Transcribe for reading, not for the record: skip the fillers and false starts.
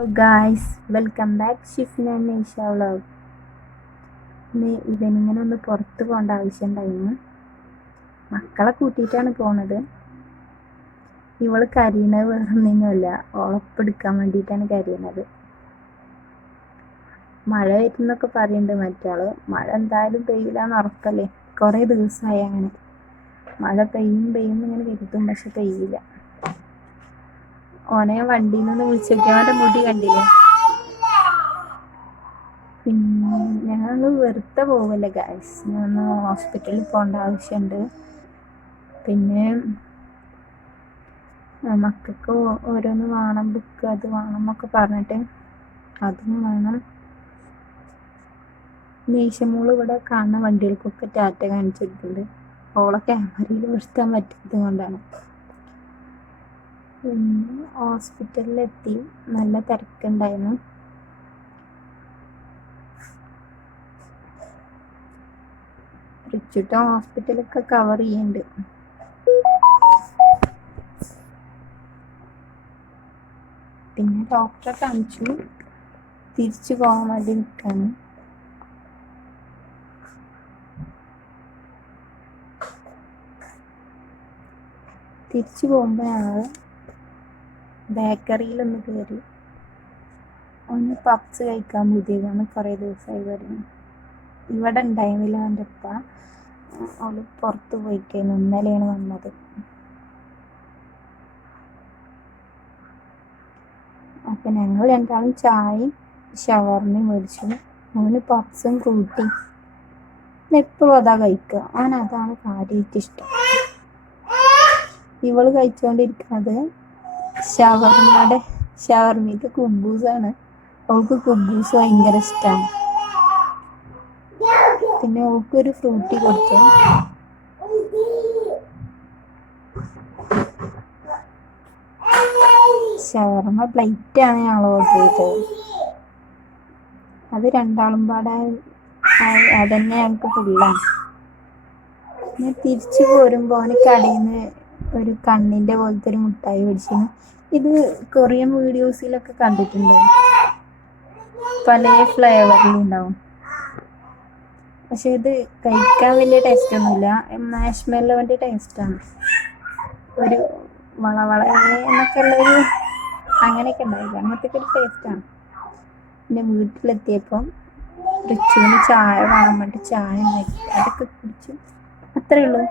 Hello guys, welcome back Shifna Naisha vlog. ഇന്ന് ഇവനിങ്ങനെ ഒന്ന് പുറത്ത് പോകേണ്ട ആവശ്യമുണ്ടായിരുന്നു. മക്കളെ കൂട്ടിയിട്ടാണ് പോണത്. ഇവള് കരയണത് വേറൊന്നിനുമല്ല, ഉളപ്പെടുക്കാൻ വേണ്ടിയിട്ടാണ് കരയണത്. മഴ വരുന്നൊക്കെ പറയുന്നുണ്ട് മറ്റാള്. മഴ എന്തായാലും പെയ്യില്ലാന്ന് ഉറപ്പല്ലേ. കുറേ ദിവസമായി അങ്ങനെ മഴ പെയ്യും ഇങ്ങനെ കരുതും, പക്ഷെ പെയ്യില്ല. ഓനെ വണ്ടിയിൽ നിന്ന് വിളിച്ചൊക്കെ അവൻ്റെ മുടി കണ്ടില്ലേ. പിന്നെ ഞങ്ങൾ വെറുതെ പോവല്ലേ ഗായ്സ്, ഞാൻ ഹോസ്പിറ്റലിൽ പോകേണ്ട ആവശ്യമുണ്ട്. പിന്നെ മക്കൾക്ക് ഓരോന്ന് വേണം, ബുക്ക് അത് വേണം എന്നൊക്കെ പറഞ്ഞിട്ട് അതും വേണം. നീശമോള് ഇവിടെ കാണുന്ന വണ്ടികൾക്കൊക്കെ ടാറ്റ കാണിച്ചെടുക്കുന്നുണ്ട്. ഓളെ ക്യാമറയിൽ നിർത്താൻ പറ്റാത്തത് കൊണ്ടാണ്. പിന്നെ ഹോസ്പിറ്റലിലെത്തി, നല്ല തിരക്കുണ്ടായിരുന്നു. റിച്ചുട്ട ഹോസ്പിറ്റലൊക്കെ കവർ ചെയ്യുന്നുണ്ട്. പിന്നെ ഡോക്ടറെ കാണിച്ചു, തിരിച്ചു പോകാൻ വേണ്ടി നിൽക്കാണ്. തിരിച്ചു പോകുമ്പോൾ ഞങ്ങൾ ബേക്കറിയിലൊന്ന് കയറി. ഒന്ന് പപ്സ് കഴിക്കാൻ പുതിയതാണ്, കുറേ ദിവസമായി വരുന്നു. ഇവിടെ ഉണ്ടായിരുന്നില്ല എൻ്റെ ഉപ്പ, അവള് പുറത്ത് പോയിക്കഴിഞ്ഞു. ഇന്നലെയാണ് വന്നത്. അപ്പം ഞങ്ങൾ രണ്ടാളും ചായയും ഷവർമയും മേടിച്ചു. അവന് പപ്സും ഫ്രൂട്ടി എപ്പോഴും അതാ കഴിക്കുക. അവൻ അതാണ് കാര്യമായിട്ട് ഇഷ്ടം. ഇവള് കഴിച്ചുകൊണ്ടിരിക്കുന്നത് ഷവർമയുടെ കുബൂസാണ്. അവൾക്ക് കുബൂസ് ഭയങ്കര ഇഷ്ടമാണ്. പിന്നെ അവൾക്കൊരു ഫ്രൂട്ടി കൊടുത്തു. ഷവർമ പ്ലേറ്റാണ് ഞങ്ങൾ ഓർഡർ ചെയ്തത്. അത് രണ്ടാളും പാടെ അതന്നെ ഞങ്ങൾക്ക് ഫുള്ളാണ്. പിന്നെ തിരിച്ചു പോരുമ്പോൾ അവന് കടയിൽ നിന്ന് ഒരു കണ്ണിൻ്റെ പോലത്തെ ഒരു മിഠായി മേടിച്ചിരുന്നു. ഇത് കൊറിയൻ വീഡിയോസിലൊക്കെ കണ്ടിട്ടുണ്ട്, പല ഫ്ലേവറിലുണ്ടാവും. പക്ഷെ ഇത് കഴിക്കാൻ വലിയ ടേസ്റ്റ് ഒന്നുമില്ല. മാഷ്മെല്ലോൻ്റെ ടേസ്റ്റാണ്. ഒരു വളവള എന്നൊക്കെ ഉള്ളൊരു അങ്ങനെയൊക്കെ ഉണ്ടായില്ല, അങ്ങനത്തെ ഒരു ടേസ്റ്റാണ്. പിന്നെ വീട്ടിലെത്തിയപ്പം റിച്ചുവിന് ചായ വേണം പറഞ്ഞിട്ട് ചായ ഉണ്ടാക്കി, അതൊക്കെ കുടിച്ചു. അത്രയേ ഉള്ളൂ.